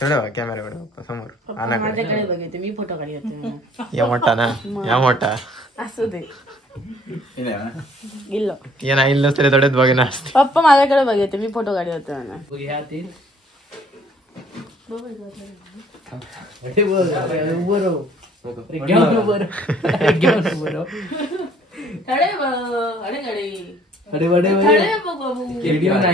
कॅमेराकडे समोर माझ्याकडे बघते मी फोटो काढते. या मोठा ना या मोठा असू दे इल्लो या नाही इल्लो तरी थोडेच बघे ना पप्पा माझ्याकडे बघते मी फोटो काढी होते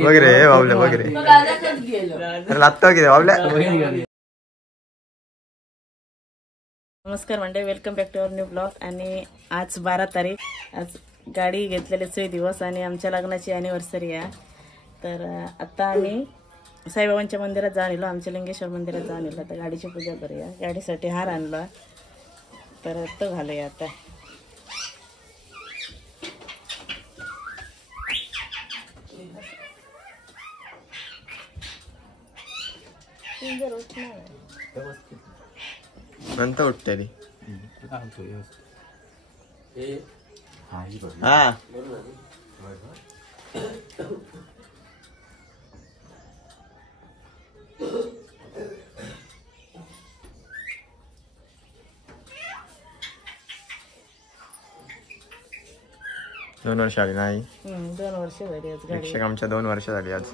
वगैरे बाबल्या वगैरे लागतं की बाबल्या. नमस्कार मंडळी, welcome back to our new blog. आणि आज 12 तारीख, आज गाडी घेतलेले दिवस आणि आमच्या लग्नाची अॅनिव्हर्सरी आहे. तर आता आम्ही साईबाबांच्या मंदिरात जाऊन आलो, आमच्या लिंगेश्वर मंदिरात जाऊन आलो. तर गाडीची पूजा करूया, गाडीसाठी हार आणला तर तो घालूया आता. नंतर उठते ती हा 2 वर्ष आली नाही. 2 वर्ष झाली आज गाडी. आमच्या 2 वर्ष झाली आज.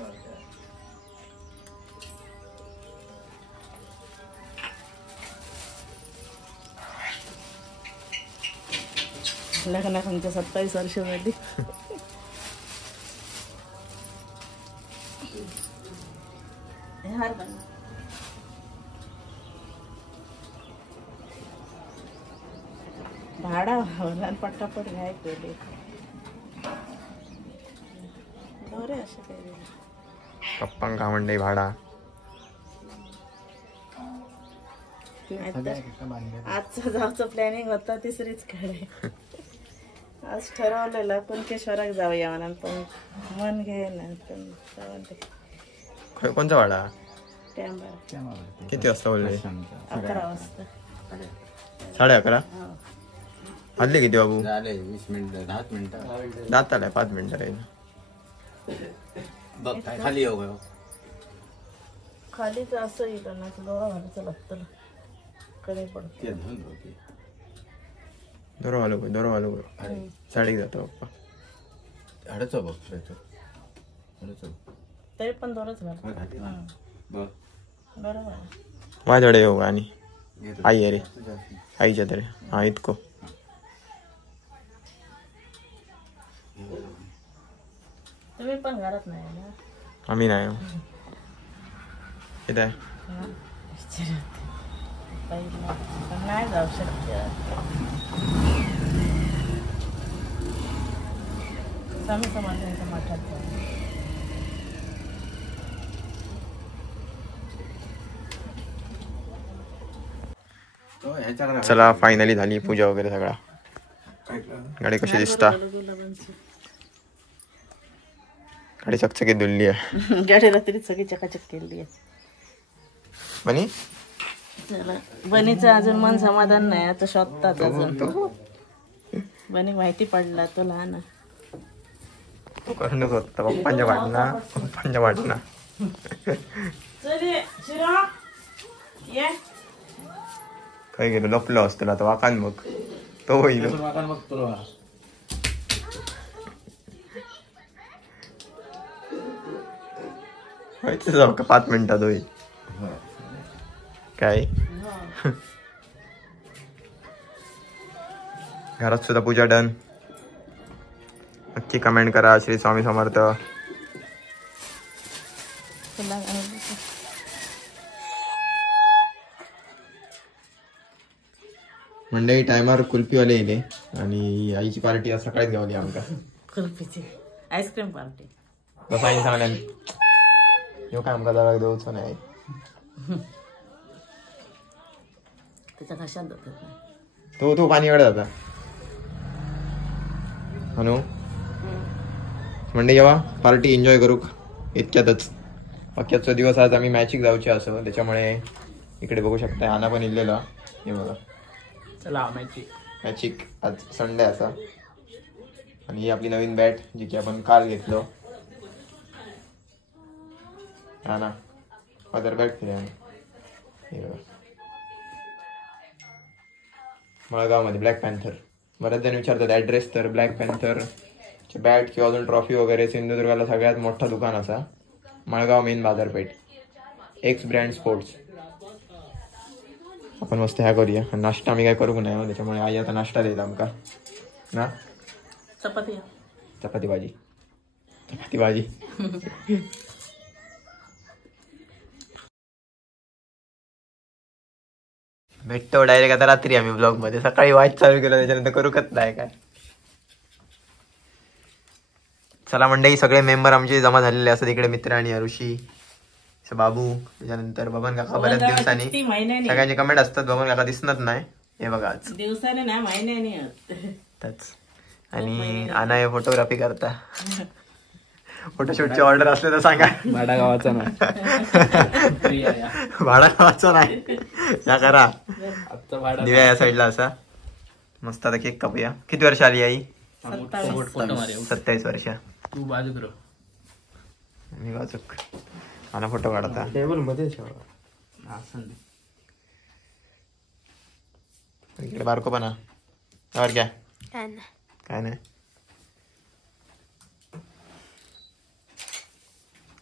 लग्नात आमच्या 27 वर्ष झाली. भाडा लहान पटापट घ्याय केले बरे असे काही. पप्पांका म्हणले भाडा आजचा जायचं प्लॅनिंग होता तिसरीच कडे. आज ठरवलेलं कुणकेश्वराक जाऊया म्हणून पण मन घे ना. कोणता भाडा? टॅम्बर. किती वाजता बोलले? 11 वाजता. 11:30. आले किती बाबू? 20 मिनिटं 10 मिनिटं जात आलाय 5 मिनिटं राहील. बघ काय खाली येऊ गयो खालीच असं येईल ना, दोरा घालायचं लागतं कमी पडते. दोरो वालो साडीक जातो पप्पा. हडच बघ तरी पण दोरच घाल. बरोबर माझ्याकडे येऊ आणि आई अरे आईच्या तरी हा इतको तुम्ही पण घरात नाही ना. आम्ही नाही येत आहे. नाही जाऊ शकते. स्वामी समर्थांच्या मठात चला फायनली झाली पूजा वगैरे सगळा. गाडी कशी दिसता? गाडी चकचकीत धुलली आहे. गाडी रात्री सगळी चकाचक केली आहे. बनी बनीचं अजून मन समाधान नाही, आता शोधतात अजून. बनी माहिती पडला तो लहान करूनच होता पप्पांच्या वाटणा. काय गेलो लपलो असतो आता वाकान मग तो होईल. जाऊ का 5 मिनिटात होईल काय. घरात सुद्धा पूजा डन. नक्की कमेंट करा श्री स्वामी समर्थ. मंडळी टायमार कुल्फीवाले येले आणि आईची पार्टी आज सकाळीच गावली आमका. कुल्फीची आईस्क्रीम पार्टी. कसं आई सांगल्या यो काय आमका जरा देऊच नाही. त्याच्या घशात जातात ना. तो पाणीकडे जाता म्हणू म्हणजे जेव्हा पार्टी एन्जॉय करू इतक्यातच. अख्ख्याचा दिवस आज आम्ही मॅचिक जाऊचे असं, त्याच्यामुळे इकडे बघू शकता आना पण इल्लेला. हे बघा चला मॅचिक आज संडे असा. आणि ही आपली नवीन बॅट जी की आपण काल घेतलो. हा ना अदर बॅट मळगावमध्ये ब्लॅक पॅन्थर. बऱ्याच जण विचारतात ॲड्रेस, तर ब्लॅक पॅन्थर बॅट किंवा अजून ट्रॉफी वगैरे सिंधुदुर्गाला सगळ्यात मोठं दुकान असा मळगाव मेन बाजारपेठ, एक्स ब्रँड स्पोर्ट्स. आपण मस्त ह्या करूया. नाश्ता आम्ही काय करू नाही, त्याच्यामुळे आई आता नाश्ता देत आमका ना. चपाती चपाती भाजी. चपाती भाजी भेटतो डायरेक्ट आता रात्री. आम्ही ब्लॉग मध्ये सकाळी वाच चालू केलं, त्याच्यानंतर करूकच नाही काय. चला मंडळी, सगळे मेंबर आमचे जमा झालेले असतात इकडे, मित्र आणि अरुषी, बाबू, त्याच्यानंतर बबन काका. बऱ्याच दिवसांनी सगळ्यांचे कमेंट असतात, बबन काका दिसणार नाही. हे बघा आज दिवसाने ना महिन्याने. आणि आना हे फोटोग्राफी करता. फोटोशूटची ऑर्डर असले तर सांगा. भाडा गावाचा नाही. भाडा गावाचा नाही या करा. आजचा भाडा दिव्या या साईडला असा मस्त. आता केक कापूया. किती वर्ष आली आई? 27 वर्ष. तू बाजूक रो. मी वाचूक. आना फोटो काढता टेबल मध्ये इकडे बारको पण यावर क्या काय नाही.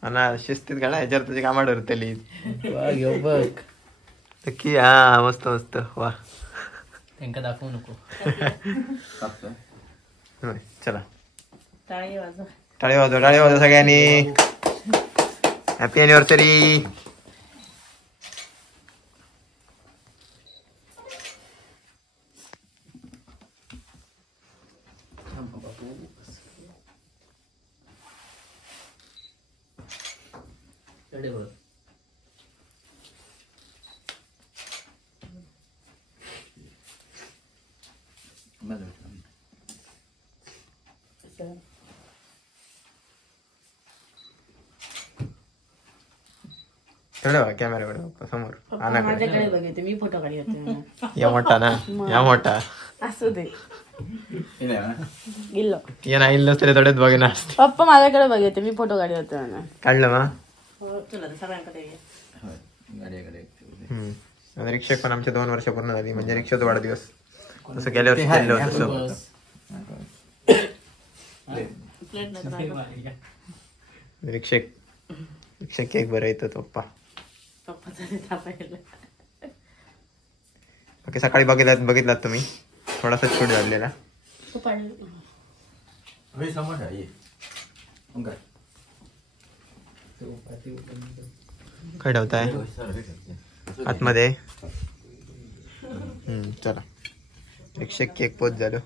ना शिस्तीत काढा, ह्याच्यावर तुझी कामा डरतली बघ. की. हा मस्त मस्त. वा त्यांका दाखवू नको. चला टाळी वाजव. टाळी वाजव, टाळी वाजव सगळ्यांनी. Happy anniversary. कॅमेरा समोर. माझ्याकडे बघते, मी फोटो काढी होते. या मोठा ना, या मोठा असू दे. या नाही नसते थोड्यात बघे ना. पप्पा माझ्याकडे बघते, मी फोटो काढी होते. काढलं ना सगळ्यांकडे. रिक्षेक पण आमच्या 2 वर्ष पूर्ण झाली, म्हणजे रिक्षाचा वाढदिवस तसं गेल्या वर्षी केलं होतं. रिक्षेक केक बरं येतं पप्पा. ओके, सकाळी बघितलात तुम्ही थोडासा शूट झालेला. काय ठेवताय आतमध्ये? चला, रिक्षेक केक पोच झालो.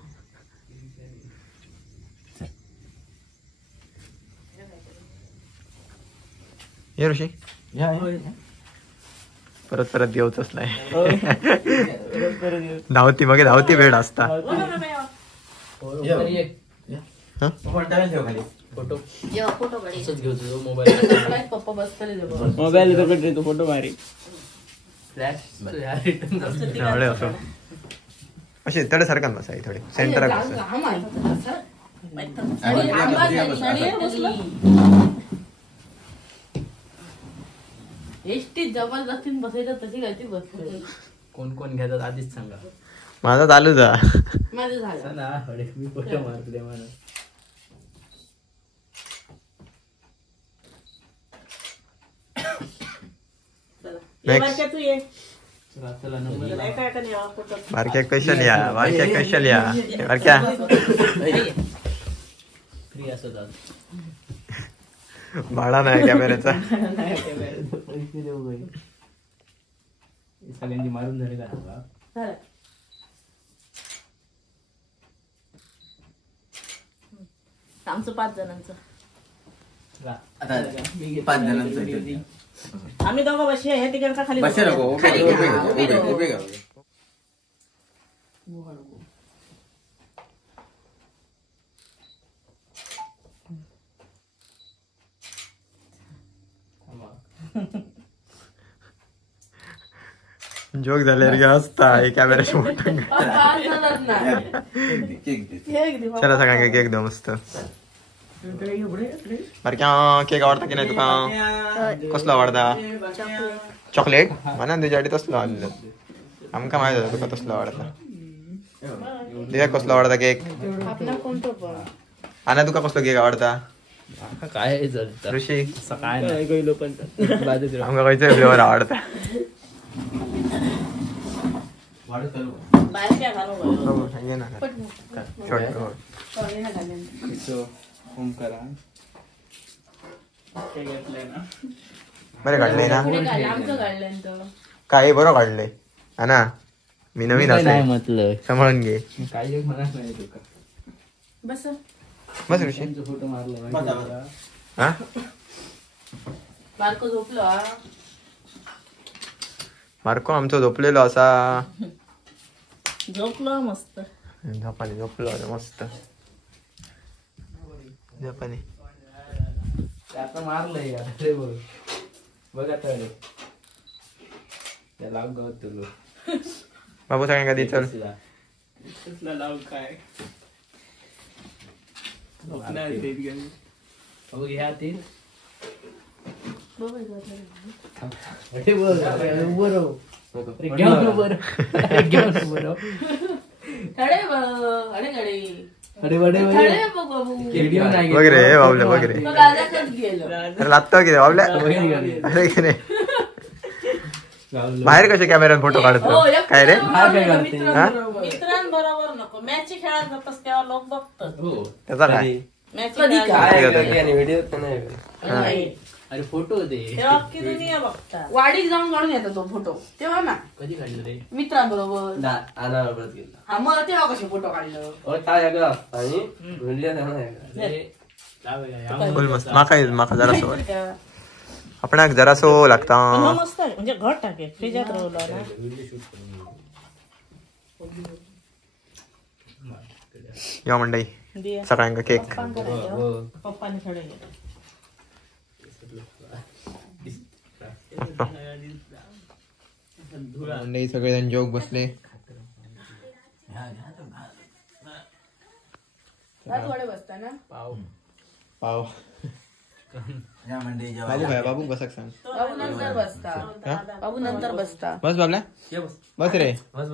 ये ऋषी, परत घेऊच नाही. धावती मग धावती वेळ असता. मोबाईल फोटो मारी असे तडे सारखा बसा थोडे सेंटर. एसटी जबरदस्ती बसायचं तशी काय बस. कोण कोण घेतात आधीच सांगा. माझा चालू जा. माझं झालं ना, मी फोटो मारते मला. बारक्या कशाल या, बारक्या कशाल या, बारक्या फ्री असतात. भाडा नाही कॅमेऱ्याचा. सगळ्यांची मारून झाले का? आमचं 5 जणांचं. 5 जणांचं. आम्ही दोघं बशी आहे, तिकडचा खाली जोक झाले रे असता कॅमेरा शूट. चला चला सगळ्यांना केक देऊ मस्त. बारक्या केक आवडता की नाही तुका? कसलो आवडता? चॉकलेट? म्हणा तुझ्यासाठी तसलो आणलं. आमका माहित होता तुका तसलो आवडता. तुझ्या कसलो आवडता केक? आणि तुका कसलो केक आवडता? काय ऋषी काय नाही पण आमका खंयचो फ्लेवर आवडता? ये ना बरे काढले ना काय बरं काढले हा ना. मी नवीन नाही असेल म्हटलं सांभाळून घे. काही म्हणत नाही तुका. बस ऋषी. फोटो मारला हा बारको झोपलो हा. मार्को आमचो झोपलेलो असा. झोपलो मस्त. झोपाने झोपलो असा मस्त. झोपाने आता मारलंय अरे बघ बघ आता त्याला गवत तुलो बाबू सगळ्यांका दे चल. लाव काय हो घ्या ते अरे बरं बघ रे बाबले बघ रे. अरे लागतो की रे बाबल्या. अरे की नाही बाहेर कसे कॅमेऱ्यात फोटो काढतो काय रे? मित्रांबरोबर नको मॅच खेळायला जातस तेव्हा लोक बघतात. त्याचा काय अरे फोटो दे तेव्हा अख्खी दुनिया बघतात. वाडीत जाऊन काढून येतो तो फोटो तेव्हा ना कधी काढलं रे मित्रांबरोबर. हा मग तेव्हा कसे फोटो काढलं. फुल मस्त. माका जरासो आपणाक जरासो लागता. मस्त आहे म्हणजे घट टाके फ्रीजात राहला ना. या मंडई दिया सगळ्यांका केक. पप्पाने थोडे गेले. मंडई सगळेजण जोग बसले. थोडे बसता ना. पाव बाबू काय बाबू बसक सांग. बाबू नंतर बसता. बाबू नंतर बसता. बस बाबल्या बस रे बस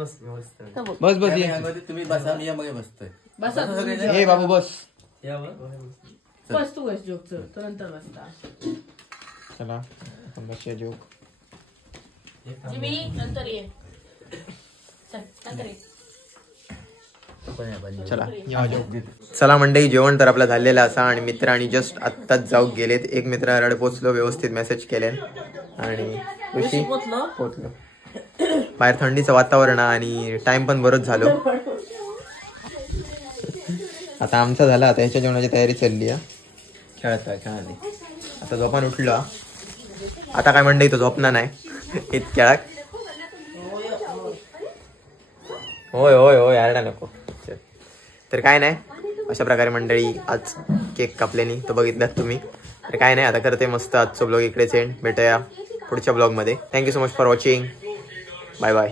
बस ये. तुम्ही बसा मी मग बसतोय बसा ए बाबू बस. बस तू बस जोगचं तो नंतर बसता. चला आपण बसूया जोग. जिमी नंतर ये. चल नंतर ये. चला या जोग. चला मंडई जेवण तर आपलं झालेलं असा आणि मित्र आणि जस्ट आत्ताच जाऊक गेलेत. एक मित्र रड पोचलो व्यवस्थित मेसेज केले आणि ऋषी पोचलो. बाहेर थंडीचं वातावरण आणि टाइम पण बरोच झालो. आता आमचा झाला. आता ह्याच्या जेवणाची तयारी चालली आहे. खेळतोय खेळाने आता झोपान उठलो. आता काय मंडई तो झोपणार नाही इतक्याळाक. होय होय होय आरडा नको. तर काय नाही अशा प्रकारे मंडळी आज केक कापल्याने तो बघितलात तुम्ही. तर काय नाही आता करते मस्त आजचा ब्लॉग इकडेच एंड. भेटूया पुढच्या ब्लॉगमध्ये. Thank you so much for watching. Bye bye.